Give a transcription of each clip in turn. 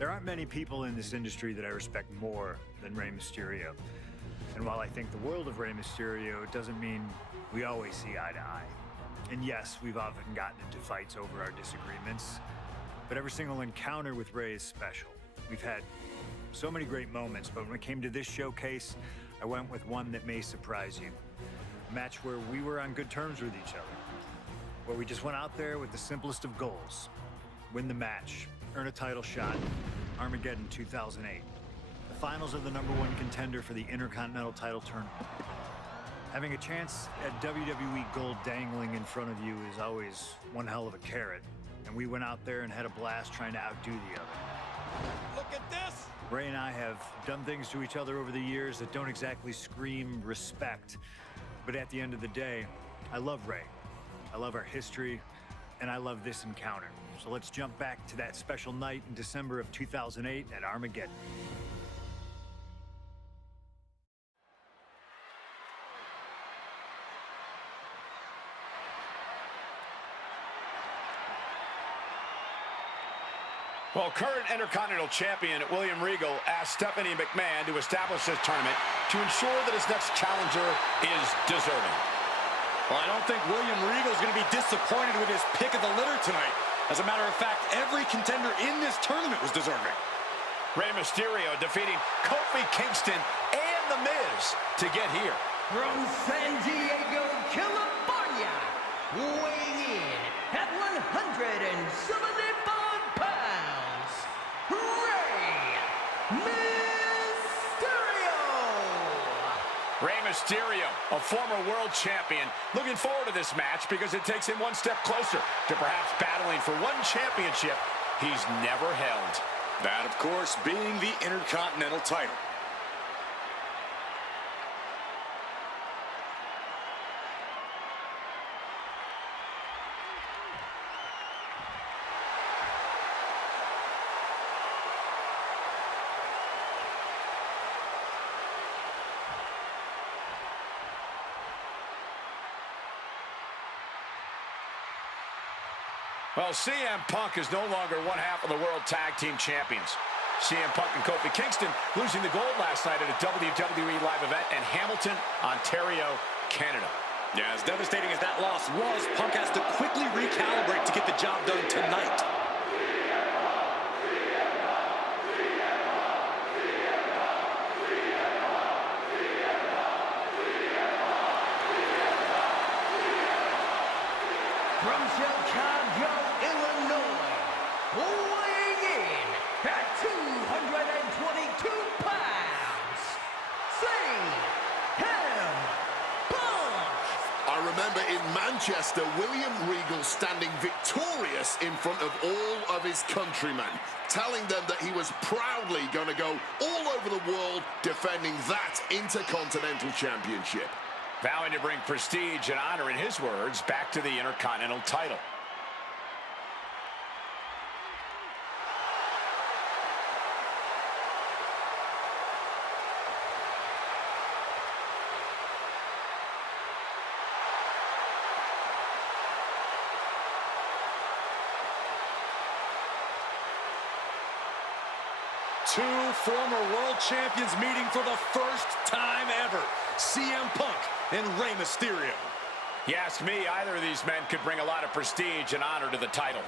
There aren't many people in this industry that I respect more than Rey Mysterio. And while I think the world of Rey Mysterio, it doesn't mean we always see eye to eye. And yes, we've often gotten into fights over our disagreements, but every single encounter with Rey is special. We've had so many great moments, but when it came to this showcase, I went with one that may surprise you. A match where we were on good terms with each other, where we just went out there with the simplest of goals. Win the match, earn a title shot, Armageddon 2008. The finals of the #1 contender for the Intercontinental title tournament. Having a chance at WWE gold dangling in front of you is always one hell of a carrot. And we went out there and had a blast trying to outdo the other. Look at this! Rey and I have done things to each other over the years that don't exactly scream respect. But at the end of the day, I love Rey. I love our history, and I love this encounter. So let's jump back to that special night in December of 2008 at Armageddon. Well, current Intercontinental Champion William Regal asked Stephanie McMahon to establish this tournament to ensure that his next challenger is deserving. Well, I don't think William Regal is going to be disappointed with his pick of the litter tonight. As a matter of fact, every contender in this tournament was deserving. Rey Mysterio defeating Kofi Kingston and The Miz to get here. From San Diego, California, weighing in at 175 pounds, Rey Mysterio! Rey Mysterio, a former world champion, looking forward to this match because it takes him one step closer to perhaps battling for one championship he's never held. That, of course, being the Intercontinental title. Well, CM Punk is no longer one half of the World Tag Team Champions. CM Punk and Kofi Kingston losing the gold last night at a WWE live event in Hamilton, Ontario, Canada. Yeah, as devastating as that loss was, Punk has to quickly recalibrate to get the job done tonight. From Chicago, Illinois, weighing in at 222 pounds, CM Punk! I remember in Manchester, William Regal standing victorious in front of all of his countrymen, telling them that he was proudly going to go all over the world defending that Intercontinental Championship. Vowing to bring prestige and honor, in his words, back to the Intercontinental title. Two former world champions meeting for the first time ever. CM Punk and Rey Mysterio. You ask me, either of these men could bring a lot of prestige and honor to the title.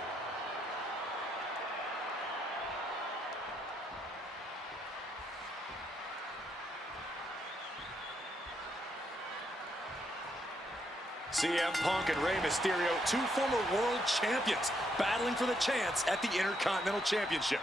CM Punk and Rey Mysterio, two former world champions, battling for the chance at the Intercontinental Championship.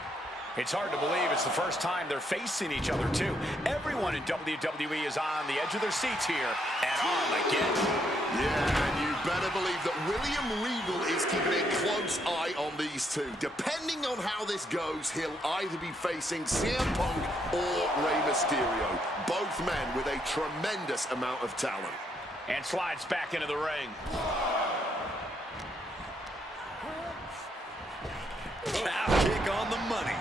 It's hard to believe it's the first time they're facing each other, too. Everyone in WWE is on the edge of their seats here at Armageddon. Yeah, and you better believe that William Regal is keeping a close eye on these two. Depending on how this goes, he'll either be facing CM Punk or Rey Mysterio. Both men with a tremendous amount of talent. And slides back into the ring. Calf kick on the money.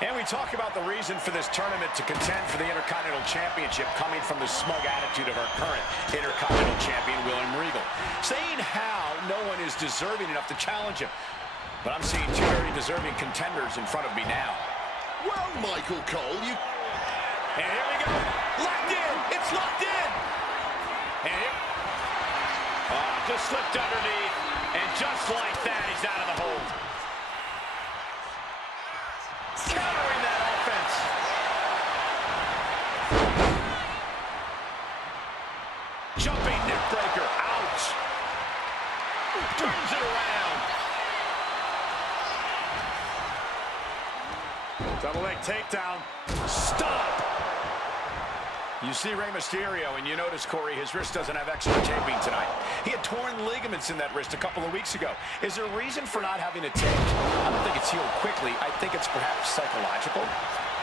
And we talk about the reason for this tournament to contend for the Intercontinental Championship coming from the smug attitude of our current Intercontinental Champion, William Regal. Saying how no one is deserving enough to challenge him. But I'm seeing two very deserving contenders in front of me now. Well, Michael Cole, you... And here we go. Locked in. It's locked in. And here... just slipped underneath. And just like that, he's out of the hold. Countering that offense. Jumping neck breaker. Ouch. Turns it around. Double leg takedown. Stop. You see Rey Mysterio, and you notice, Corey, his wrist doesn't have extra taping tonight. He had torn ligaments in that wrist a couple of weeks ago. Is there a reason for not having it taped? I don't think it's healed quickly. I think it's perhaps psychological.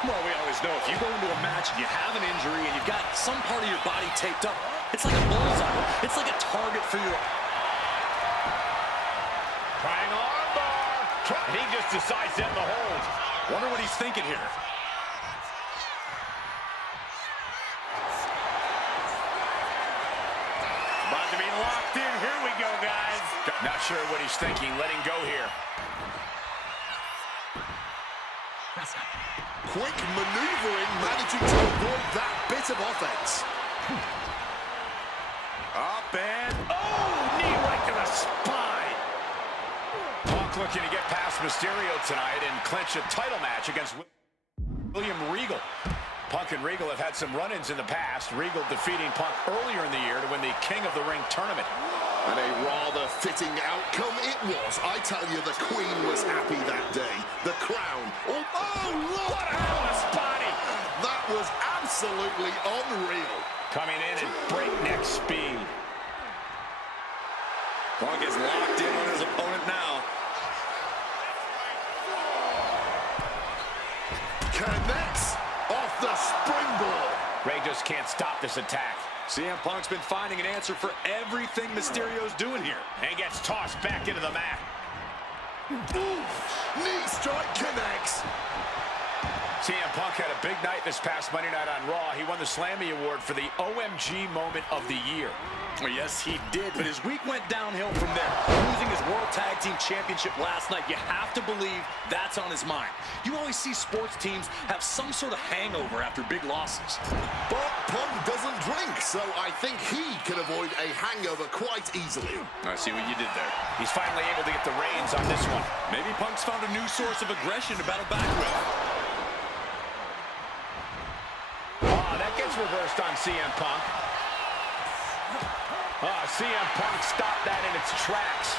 Well, we always know if you go into a match and you have an injury and you've got some part of your body taped up, it's like a bullseye. It's like a target for your... Trying armbar. He just decides to end the hold. Wonder what he's thinking here. About to be locked in. Here we go, guys. Not sure what he's thinking. Letting go here. Quick maneuvering, managing to avoid that bit of offense. Up and... Oh! Knee right to the spine. Punk looking to get past Mysterio tonight and clinch a title match against William Regal. Punk and Regal have had some run-ins in the past. Regal defeating Punk earlier in the year to win the King of the Ring tournament. And a rather fitting outcome it was. I tell you, the Queen was happy that day. The crown. Oh, look! What a hell of a spotty! That was absolutely unreal. Coming in at breakneck speed. Punk is locked in on his opponent now. Connects off the springboard. Ray just can't stop this attack. CM Punk's been finding an answer for everything Mysterio's doing here. And gets tossed back into the mat. Oof. Knee strike connects. CM Punk had a big night this past Monday night on Raw. He won the Slammy Award for the OMG Moment of the Year. Well, yes, he did, but his week went downhill from there. Losing his World Tag Team Championship last night, you have to believe that's on his mind. You always see sports teams have some sort of hangover after big losses. But Punk doesn't drink, so I think he can avoid a hangover quite easily. I see what you did there. He's finally able to get the reins on this one. Maybe Punk's found a new source of aggression to battle back with. That gets reversed on CM Punk. CM Punk stopped that in its tracks.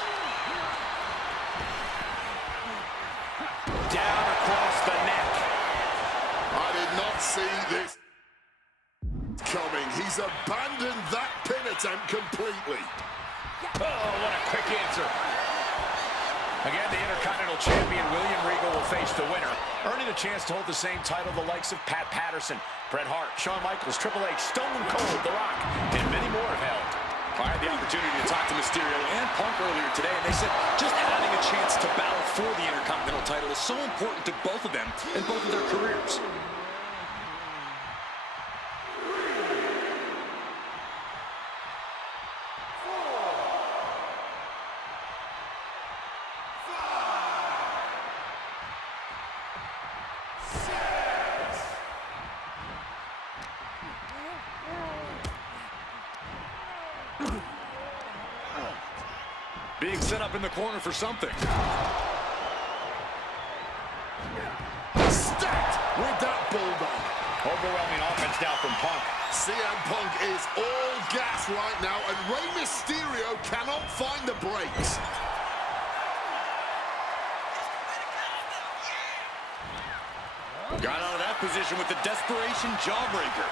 Down across the neck. I did not see this coming. He's abandoned that pin attempt completely. Oh, what a quick answer. Again, the Intercontinental Champion William Regal will face the winner, earning a chance to hold the same title the likes of Pat Patterson, Bret Hart, Shawn Michaels, Triple H, Stone Cold, The Rock, and many more have held. I had the opportunity to talk to Mysterio and Punk earlier today, and they said just having a chance to battle for the Intercontinental title is so important to both of them and both of their careers. Being set up in the corner for something. Stacked with that bulldog. Overwhelming offense now from Punk. CM Punk is all gas right now, and Rey Mysterio cannot find the brakes. Got out of that position with the desperation jawbreaker.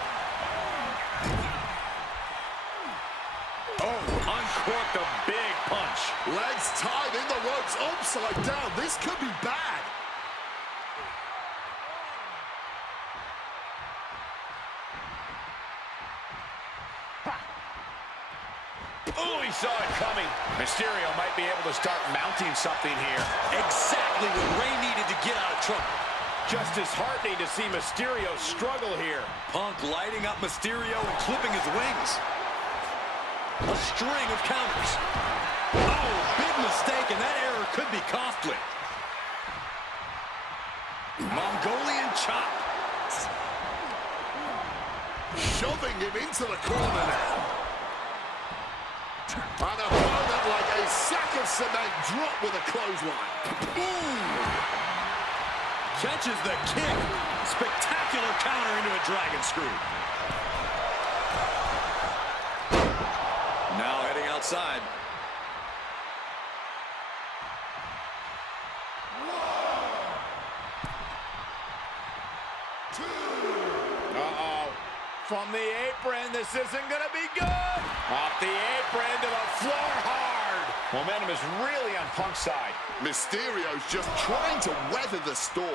Oh, uncorked a big punch. Legs tied in the ropes upside down. This could be bad. Oh, he saw it coming. Mysterio might be able to start mounting something here. Exactly what Rey needed to get out of trouble. Just disheartening to see Mysterio struggle here. Punk lighting up Mysterio and clipping his wings. A string of counters. Oh, big mistake, and that error could be costly. driving him into the corner now. An opponent like a sack of cement dropped with a clothesline. Ooh. Catches the kick. Spectacular counter into a dragon screw. Now heading outside. Uh-oh. From the apron, this isn't going to be good. Off the apron to the floor hard. Momentum is really on Punk's side. Mysterio's just trying to weather the storm.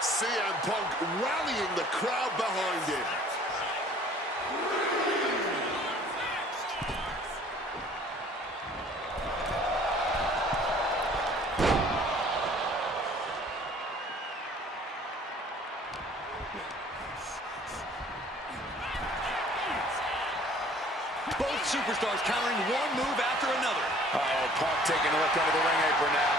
CM Punk rallying the crowd behind him. Both superstars countering one move after another. Uh-oh, Punk taking a look under the ring apron now.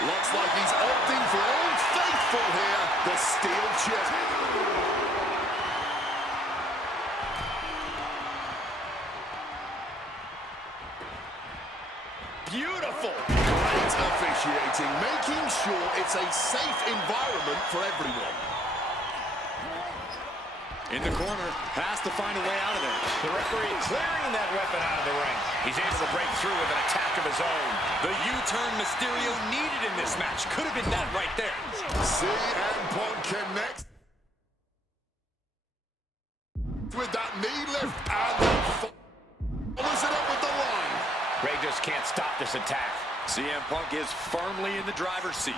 Looks like he's opting for Old Faithful here, the steel chip. Beautiful. Great officiating, making sure it's a safe environment for everyone. In the corner, has to find a way out of there. The referee clearing that weapon out of the ring. He's able to break through with an attack of his own. The U-turn Mysterio needed in this match. Could have been that right there. CM Punk connects with that knee lift and follows it up with the line. Ray just can't stop this attack. CM Punk is firmly in the driver's seat.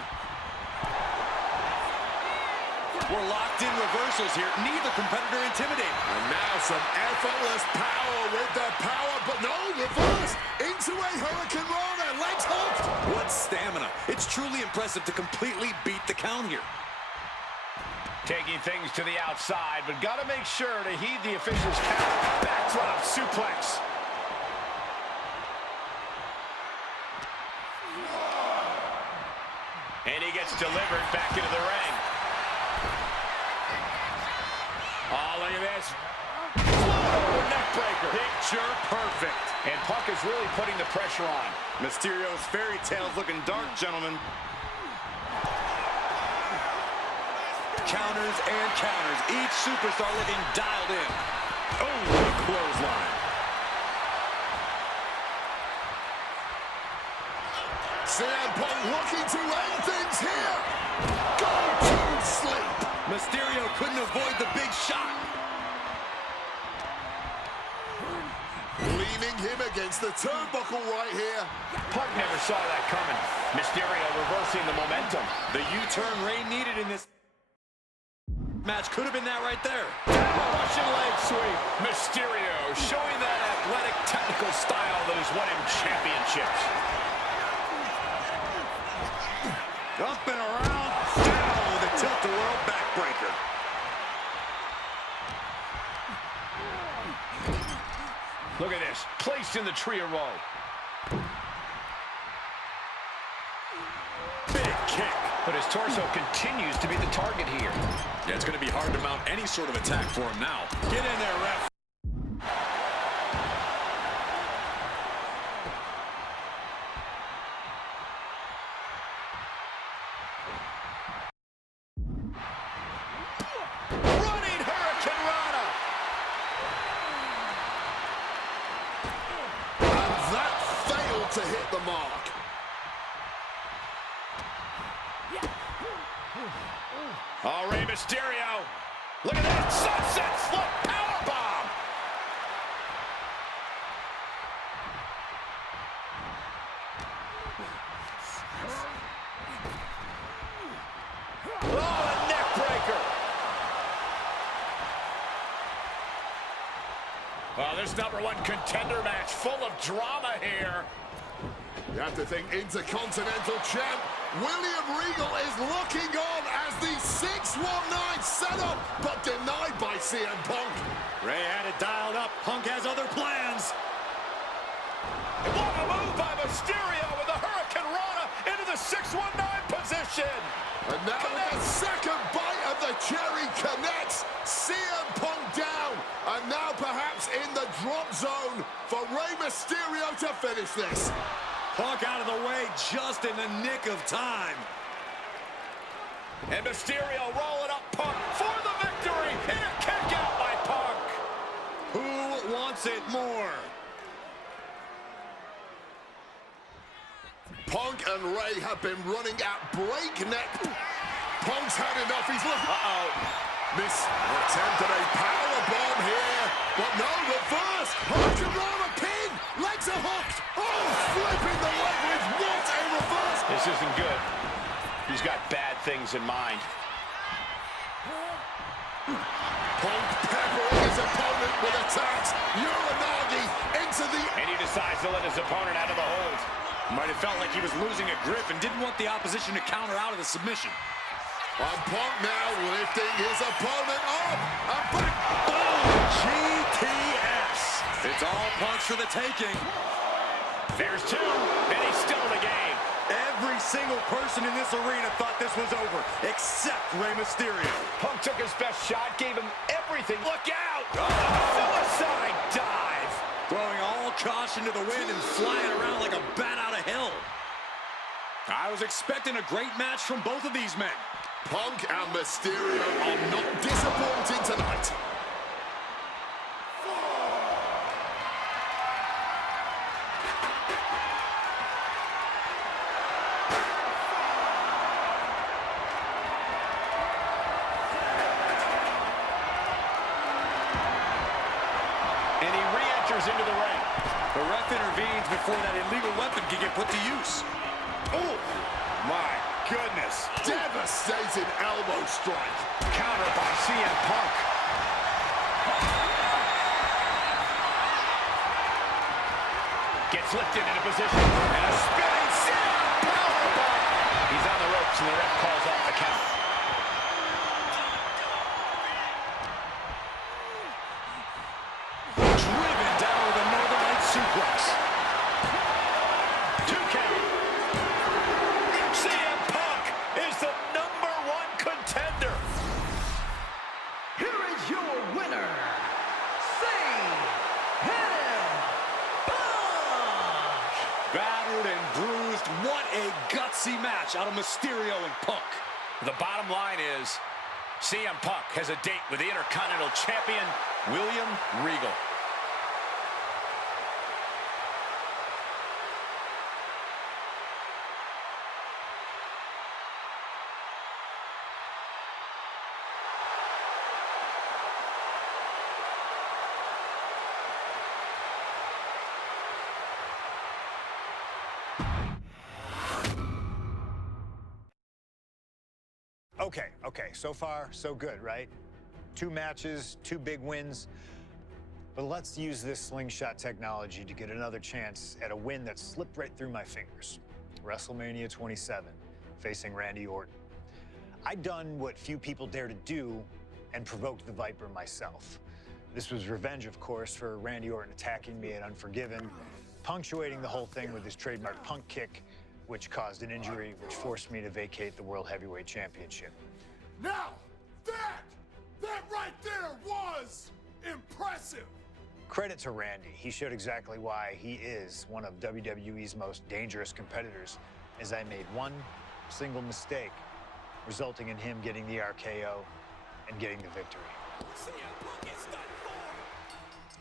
We're locked in reversals here. Neither competitor intimidated. And now some effortless power with the power, but no, reverse into a Hurricane Rana. Legs hooked. What stamina. It's truly impressive to completely beat the count here. Taking things to the outside, but got to make sure to heed the official's count. Backdrop suplex. And he gets delivered back into the ring. Oh, look at this. Whoa, neck breaker. Picture perfect. And Punk is really putting the pressure on. Mysterio's fairy tale's looking dark, gentlemen. Counters and counters. Each superstar looking dialed in. Oh, what a clothesline. CM Punk looking to end things here. Go to sleep. Mysterio couldn't avoid the big shot. Leaning him against the turnbuckle right here. Punk never saw that coming. Mysterio reversing the momentum. The U-turn Ray needed in this match could have been that right there. Russian leg sweep. Mysterio showing that athletic, technical style that has won him championships. Up and around, down with a tilt-the-world backbreaker. Look at this, placed in the tree of woe. Big kick. But his torso continues to be the target here. Yeah, it's going to be hard to mount any sort of attack for him now. Get in there, ref. Running Hurricane Rana. And that failed to hit the mark. Oh, Rey Mysterio. Look at that. Sunset flip powerbomb. Oh, a neck breaker. Well, this #1 contender match full of drama here. You have to think Intercontinental Champ William Regal is looking on as the 619 setup, but denied by CM Punk. Ray had it dialed up. Punk has other plans. What a move by Mysterio with the Hurricane Rana into the 619 position. And now with the second bite of the cherry connects, CM Punk down. And now perhaps in the drop zone for Rey Mysterio to finish this. Punk out of the way just in the nick of time. And Mysterio rolling up Punk for the victory. And a kick out by Punk. Who wants it more? Punk and Rey have been running at breakneck. Punk's had enough. He's looking. This attempt at a power bomb here, but no reverse. Hurricanrana pin. Legs are hooked. Oh, flipping the leverage. What a reverse. This isn't good. He's got bad things in mind. Punk peppering his opponent with attacks. Uranagi into the... And he decides to let his opponent out of the hold. Might have felt like he was losing a grip and didn't want the opposition to counter out of the submission. And Punk now lifting his opponent up. And back. Boom! GTS. It's all Punk's for the taking. There's two, and he's still in the game. Every single person in this arena thought this was over, except Rey Mysterio. Punk took his best shot, gave him everything. Look out! Suicide dive! Throwing all caution to the wind and flying around like a bat out of hell. I was expecting a great match from both of these men. Punk and Mysterio are not disappointing tonight. And he re-enters into the ring. The ref intervenes before that illegal weapon can get put to use. Oh, my goodness. Devastating elbow strike. Counter by CM Punk. Gets lifted into position. And a spinning CM powerbomb. He's on the ropes and the ref calls off the count. Driven down with a Northern Light suplex. 2 count. CM Punk is the #1 contender. Here is your winner, CM Punk! Battered and bruised. What a gutsy match out of Mysterio and Punk. The bottom line is CM Punk has a date with the Intercontinental Champion, William Regal. Okay, so far, so good, right? 2 matches, 2 big wins. But let's use this slingshot technology to get another chance at a win that slipped right through my fingers. WrestleMania 27, facing Randy Orton. I'd done what few people dare to do and provoked the Viper myself. This was revenge, of course, for Randy Orton attacking me at Unforgiven, punctuating the whole thing with his trademark punk kick, which caused an injury, which forced me to vacate the World Heavyweight Championship. Now, that right there was impressive. Credit to Randy. He showed exactly why he is one of WWE's most dangerous competitors, as I made one single mistake, resulting in him getting the RKO and getting the victory.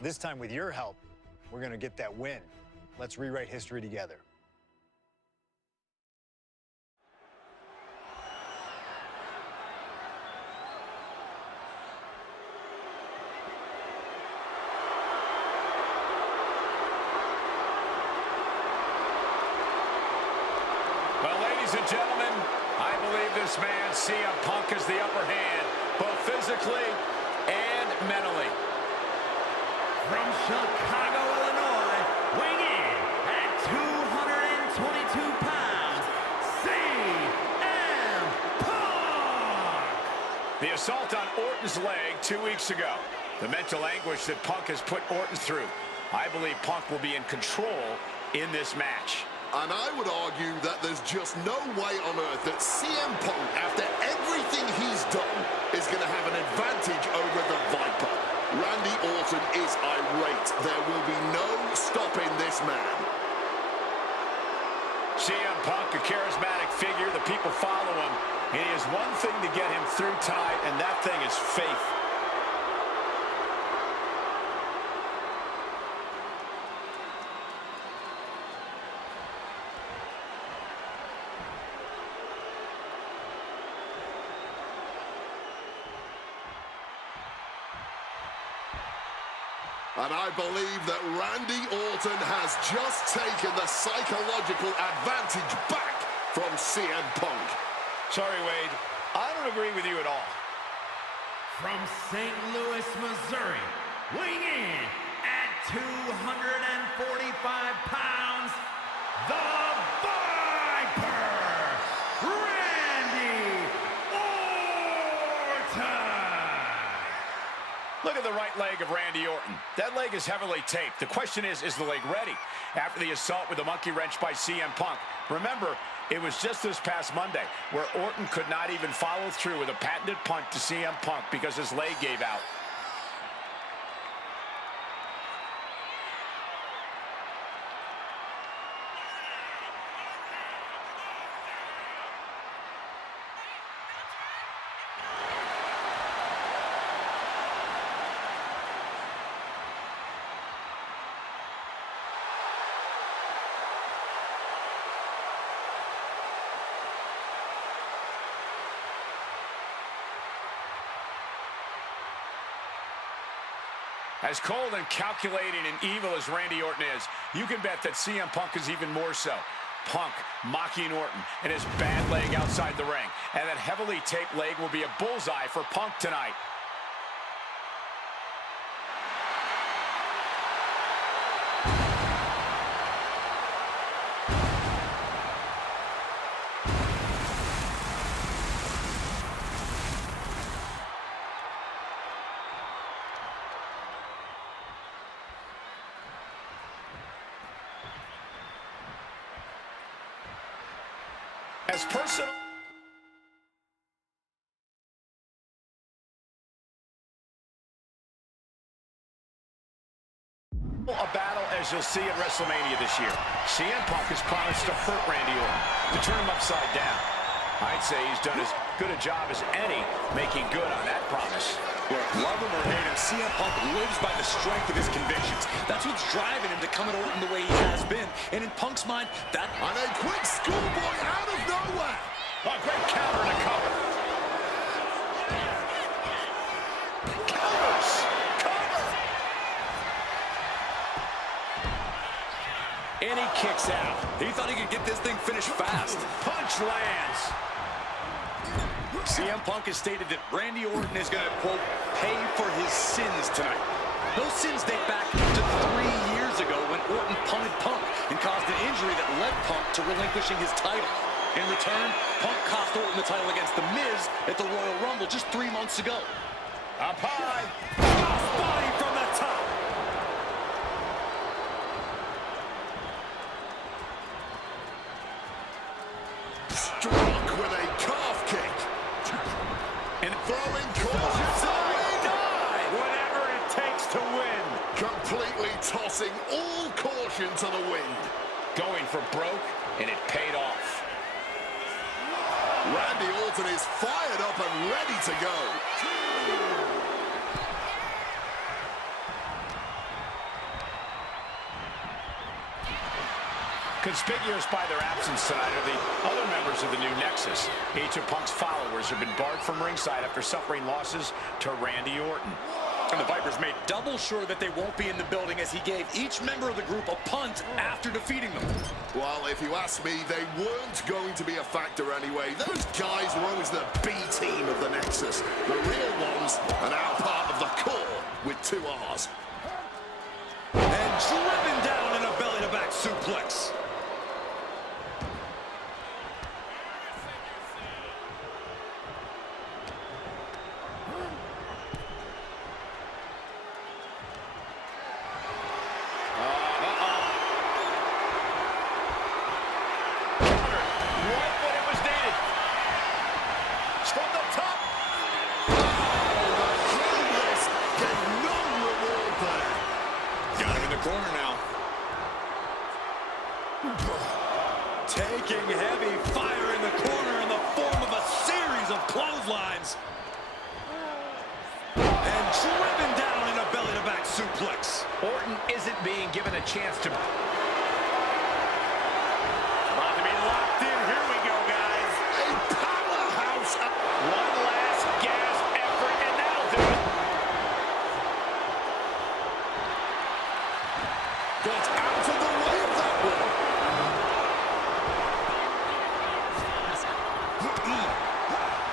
This time, with your help, we're going to get that win. Let's rewrite history together. Well, ladies and gentlemen, I believe this man, CM Punk, has the upper hand, both physically and mentally. From Chicago, Illinois, weighing in at 222 pounds, CM Punk! The assault on Orton's leg 2 weeks ago. The mental anguish that Punk has put Orton through. I believe Punk will be in control in this match. And I would argue that there's just no way on earth that CM Punk, after everything he's done, is going to have an advantage over the Viper. Randy Orton is irate. There will be no stopping this man. CM Punk, a charismatic figure. The people follow him. It is one thing to get him through tonight, and that thing is faith. And I believe that Randy Orton has just taken the psychological advantage back from CM Punk. Sorry, Wade. I don't agree with you at all. From St. Louis, Missouri, weighing in at 245 pounds, the Viper, Randy Orton. Look at the right leg of Randy Orton. That leg is heavily taped. The question is the leg ready? After the assault with the monkey wrench by CM Punk. Remember, it was just this past Monday where Orton could not even follow through with a patented punt to CM Punk because his leg gave out. As cold and calculating and evil as Randy Orton is, you can bet that CM Punk is even more so. Punk mocking Orton and his bad leg outside the ring. And that heavily taped leg will be a bullseye for Punk tonight. As personal a battle as you'll see at WrestleMania this year. CM Punk has promised to hurt Randy Orton, to turn him upside down. I'd say he's done as good a job as any making good on that promise. Look, love him or hate him, CM Punk lives by the strength of his convictions. That's what's driving him to come at Orton the way he has been. And in Punk's mind, that... And a quick schoolboy out of nowhere. A great counter to cover. Counters. Cover. And he kicks out. He thought he could get this thing finished fast. Punch lands. CM Punk has stated that Randy Orton is going to, quote, pay for his sins tonight. Those sins date back to 3 years ago when Orton punted Punk and caused an injury that led Punk to relinquishing his title. In return, Punk cost Orton the title against The Miz at the Royal Rumble just 3 months ago. Up high. Body from the top. Struck with a calf kick. And Throwing caution. Whatever it takes to win. Completely tossing all caution to the wind. Going for broke, and it paid off. Randy Orton is fired up and ready to go. Conspicuous by their absence tonight are the other members of the new Nexus. Each of Punk's followers have been barred from ringside after suffering losses to Randy Orton. And the Vipers made double sure that they won't be in the building as he gave each member of the group a punt after defeating them. Well, if you ask me, they weren't going to be a factor anyway. Those guys were always the B team of the Nexus. The real ones are now part of the core with 2 R's. And driven down in a belly-to-back suplex. corner now. Taking heavy fire in the corner in the form of a series of clotheslines. And driven down in a belly-to-back suplex. Orton isn't being given a chance to... About to be locked in. Here we go, guys. A powerhouse. One last gasp effort, and that'll do it. Got out of the way of that one.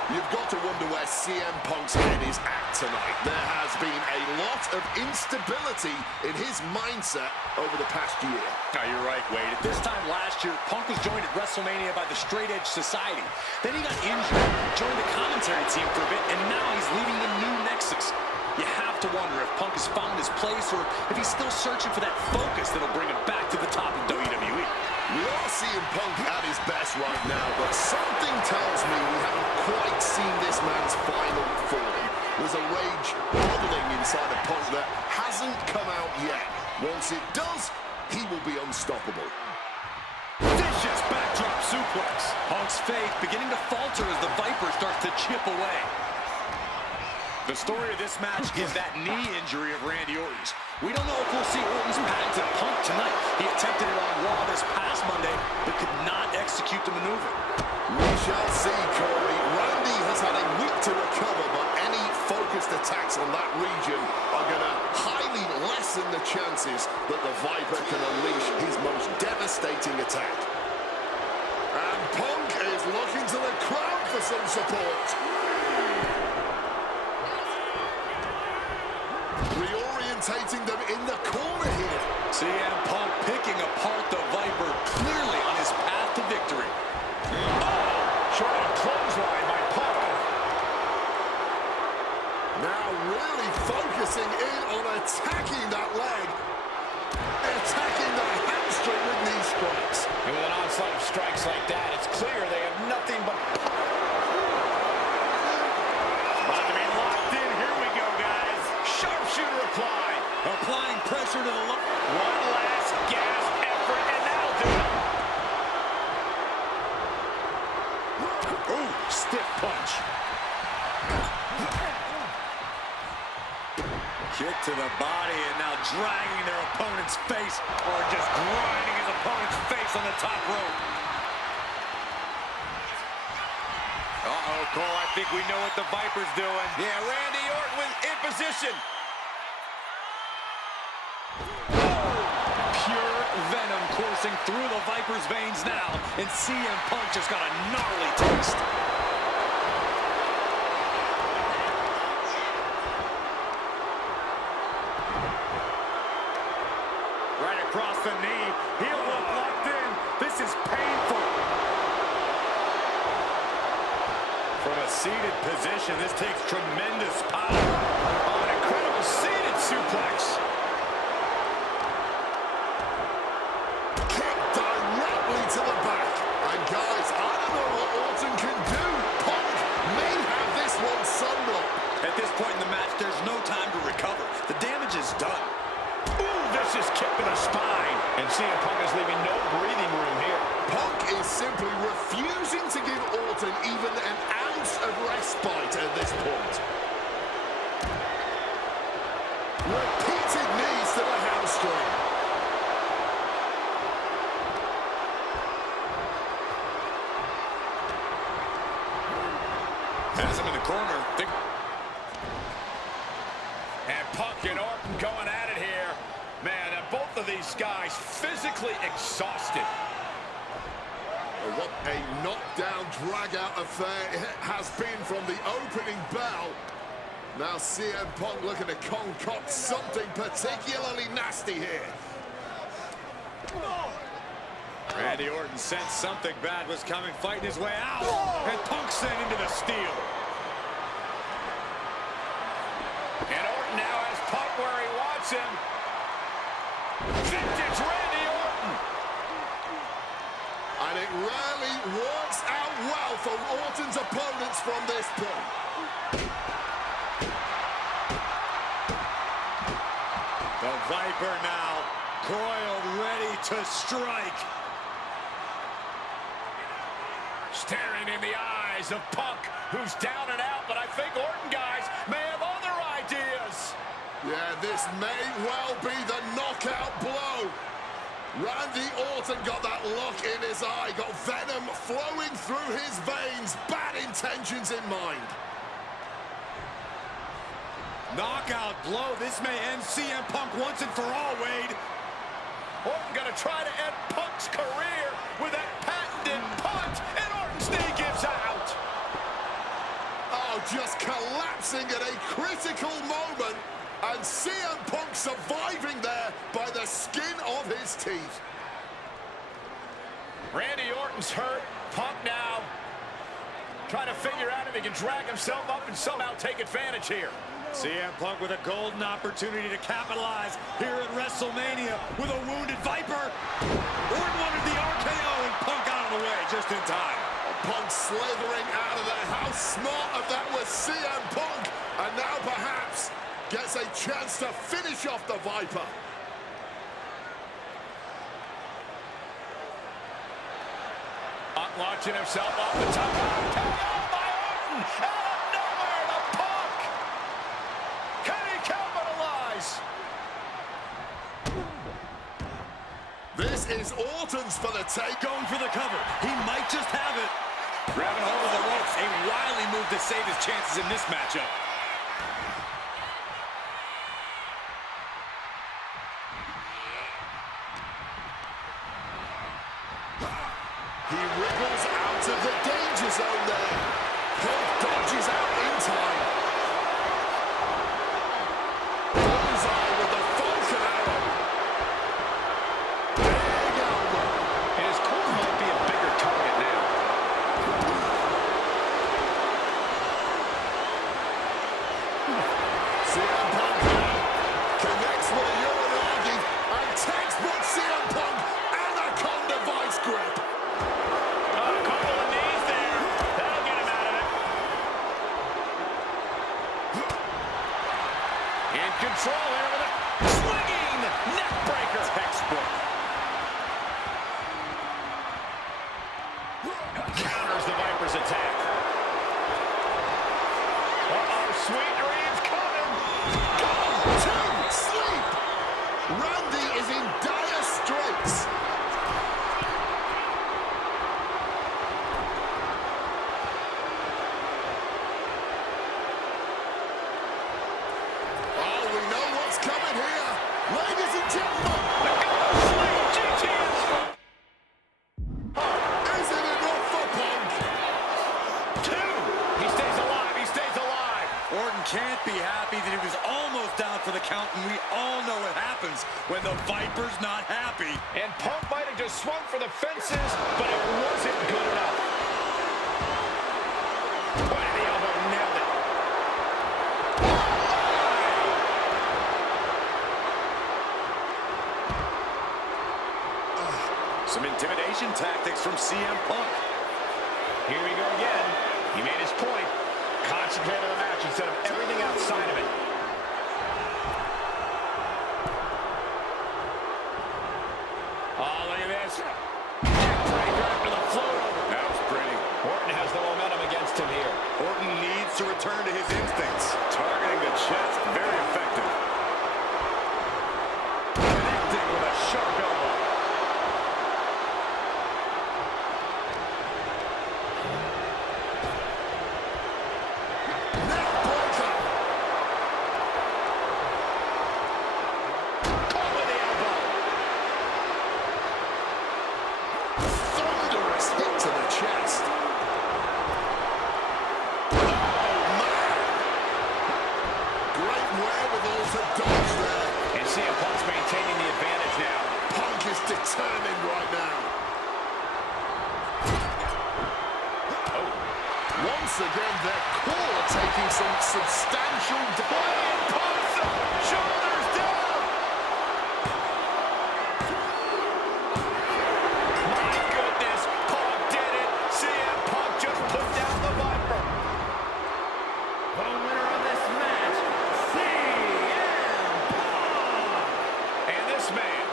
You've got to wonder where CM Punk's head is at tonight. There has been a lot of instability in his mindset over the past year. No, you're right, Wade. At this time last year, Punk was joined at WrestleMania by the Straight Edge Society. Then he got injured, joined the commentary team for a bit, and now he's leading the new Nexus. You have to wonder if Punk has found his place or if he's still searching for that focus that'll bring him back to the top of WWE. We are seeing Punk at his best right now, but something tells me we haven't quite seen this man's final form. There's a rage bubbling inside of Punk that hasn't come out yet. Once it does, he will be unstoppable. Vicious backdrop suplex. Punk's faith beginning to falter as the Viper starts to chip away. The story of this match is that knee injury of Randy Orton's. We don't know if we'll see Orton's patented Punk tonight. He attempted it on Raw this past Monday, but could not execute the maneuver. We shall see, Corey. Randy has had a week to recover, but any focused attacks on that region are going to highly lessen the chances that the Viper can unleash his most devastating attack. And Punk is looking to the crowd for some support. Reorientating them in the corner here. CM Punk picking apart the Viper, clearly on his path to victory. Short on clothesline by Punk. Now really focusing in on attacking that leg. Attacking the hamstring with knee strikes. And with an onslaught of strikes like that, it's clear they have nothing but... About to be locked in. Here we go, guys. Sharpshooter apply. Applying pressure to the low. One last gasp effort, and that'll do it. Ooh, stiff punch. Kick to the body, and now dragging their opponent's face, or just grinding his opponent's face on the top rope. Uh-oh, Cole, I think we know what the Viper's doing. Yeah, Randy Orton was in position. Pure venom coursing through the Viper's veins now, and CM Punk just got a gnarly taste. Right across the knee, heel hook locked in. This is painful. From a seated position, this takes tremendous power. Oh, an incredible seated suplex. Kick directly to the back. And guys, I don't know what Orton can do. Punk may have this one summed up. At this point in the match, there's no time to recover. The damage is done. Ooh, vicious kick to the spine. And CM Punk is leaving no breathing room here. Punk is simply refusing to give Orton even an ounce of respite at this point. Repeated knees to the hamstring. Has him in the corner. And Punk and Orton going at it here. Man, both of these guys physically exhausted. What a knockdown, drag-out affair it has been from the opening bell. Now CM Punk looking to concoct something particularly nasty here. Randy Orton sensed something bad was coming, fighting his way out. And Punk sent into the steel. And Orton now has Punk where he wants him. Vintage Randy Orton. And it rarely works out well for Orton's opponents from this point. The Viper now coiled, ready to strike. Staring in the eyes of Punk, who's down and out, but I think Orton, guys, may have other ideas. Yeah, this may well be the knockout blow. Randy Orton got that look in his eye, got venom flowing through his veins, bad intentions in mind. Knockout blow. This may end CM Punk once and for all, Wade. Orton gonna try to end Punk's career with that patented punt, and Orton's knee gives out. Oh, just collapsing at a critical moment, and CM Punk surviving there by the skin of his teeth. Randy Orton's hurt. Punk now trying to figure out if he can drag himself up and somehow take advantage here. CM Punk with a golden opportunity to capitalize here at WrestleMania with a wounded Viper. Orton wanted the RKO and Punk out of the way just in time. Punk slithering out of there. How smart of that was CM Punk. And now perhaps gets a chance to finish off the Viper. Punk launching himself off the top. KO by Orton. Out of nowhere to Punk. Can he capitalize? This is Orton's for the take. Going for the cover. He might just have it. Grabbing hold of the ropes. A wily move to save his chances in this matchup. He wriggles out of the danger zone there. Punk dodges out in time. Bullseye with the Falcon arrow. Big elbow. And his corner might be a bigger target now. CM Punk connects with a Uranagi and textbook CM Punk Anaconda vice grip. A couple of knees there. That'll get him out of it. In control here with a swinging neck breaker. Textbook. Counters the Viper's attack. Uh-oh, sweet dreams coming. Go to sleep. Randy is in dire straits. Oh, we know what's coming here. Ladies and gentlemen, is it enough for Punk? Two. He stays alive. He stays alive. Orton can't be happy that he was almost down for the count, and we all know what happens when the Viper's not happy. And Punk might have just swung for the fences, but it wasn't good enough. Point of the elbow, nailed it. Some intimidation tactics from CM Punk. Here we go again. He made his point. Concentrate on the match instead of everything outside of it. Oh, look at this. Neckbreaker after the float over. That was pretty. Orton has the momentum against him here. Orton needs to return to his instincts. Targeting the chest, very effective. Connecting with a sharp elbow. Neck breaker. Caught with the elbow. Thunderous hit to the chest. Oh, man. Great wherewithal to dodge there. And CM Punk's maintaining the advantage now. Punk is determined right now. Once again, their core taking some substantial damage. Punk's shoulders down. My goodness, Punk did it. CM Punk just put down the Viper. The winner of this match, CM Punk. And this man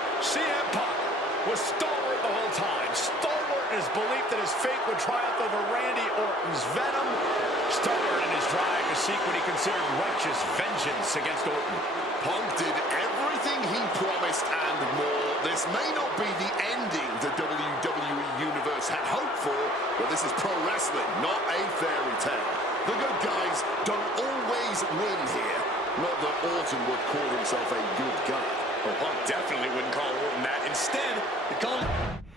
seek what he considered righteous vengeance against Orton. Punk did everything he promised and more. This may not be the ending the WWE Universe had hoped for, but this is pro wrestling, not a fairy tale. The good guys don't always win here. Not that Orton would call himself a good guy. Well, Punk definitely wouldn't call Orton that. Instead, he called him...